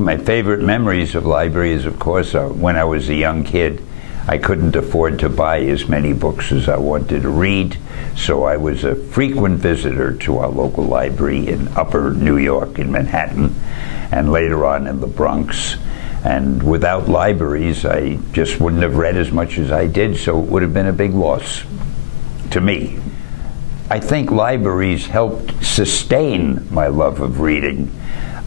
My favorite memories of libraries, of course, are when I was a young kid. I couldn't afford to buy as many books as I wanted to read, so I was a frequent visitor to our local library in Upper New York in Manhattan, and later on in the Bronx. And without libraries, I just wouldn't have read as much as I did, so it would have been a big loss to me. I think libraries helped sustain my love of reading.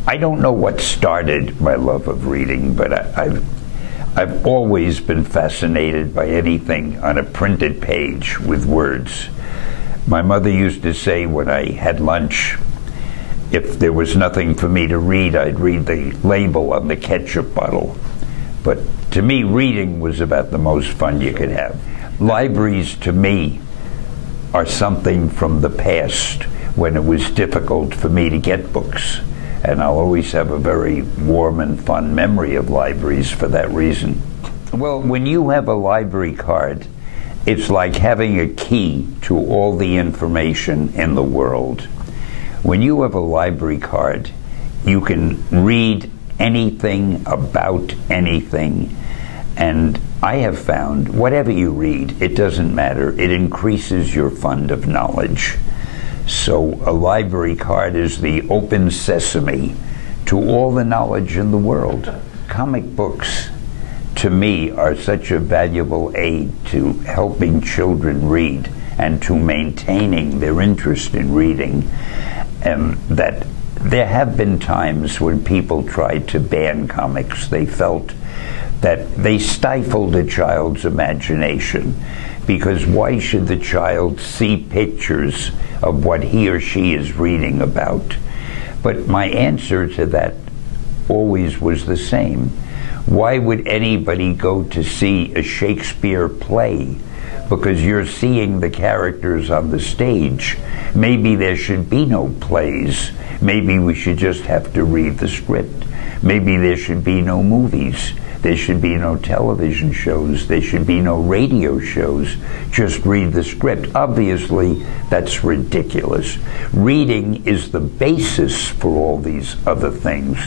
I don't know what started my love of reading, but I've always been fascinated by anything on a printed page with words. My mother used to say when I had lunch, if there was nothing for me to read, I'd read the label on the ketchup bottle. But to me, reading was about the most fun you could have. Libraries, to me, are something from the past when it was difficult for me to get books. And I'll always have a very warm and fun memory of libraries for that reason. Well, when you have a library card, it's like having a key to all the information in the world. When you have a library card, you can read anything about anything. And I have found, whatever you read, it doesn't matter. It increases your fund of knowledge. So a library card is the open sesame to all the knowledge in the world. Comic books, to me, are such a valuable aid to helping children read and to maintaining their interest in reading, that there have been times when people tried to ban comics. They felt that they stifled a child's imagination, because why should the child see pictures of what he or she is reading about? But my answer to that always was the same. Why would anybody go to see a Shakespeare play? Because you're seeing the characters on the stage. Maybe there should be no plays. Maybe we should just have to read the script. Maybe there should be no movies. There should be no television shows. There should be no radio shows. Just read the script. Obviously, that's ridiculous. Reading is the basis for all these other things.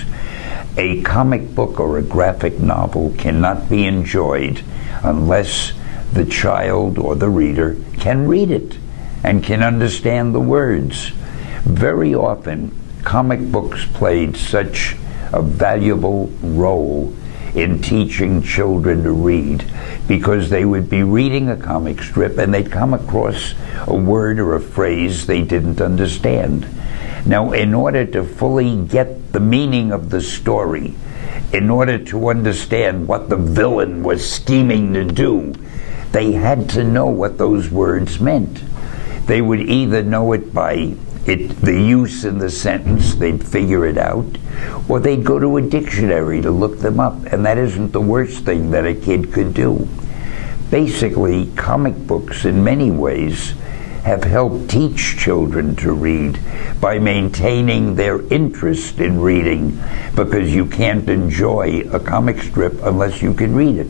A comic book or a graphic novel cannot be enjoyed unless the child or the reader can read it and can understand the words. Very often, comic books played such a valuable role in teaching children to read, because they would be reading a comic strip and they'd come across a word or a phrase they didn't understand. Now, in order to fully get the meaning of the story, in order to understand what the villain was scheming to do, they had to know what those words meant. They would either know it by the use in the sentence, they'd figure it out, or they'd go to a dictionary to look them up, and that isn't the worst thing that a kid could do. Basically, comic books in many ways have helped teach children to read by maintaining their interest in reading, because you can't enjoy a comic strip unless you can read it.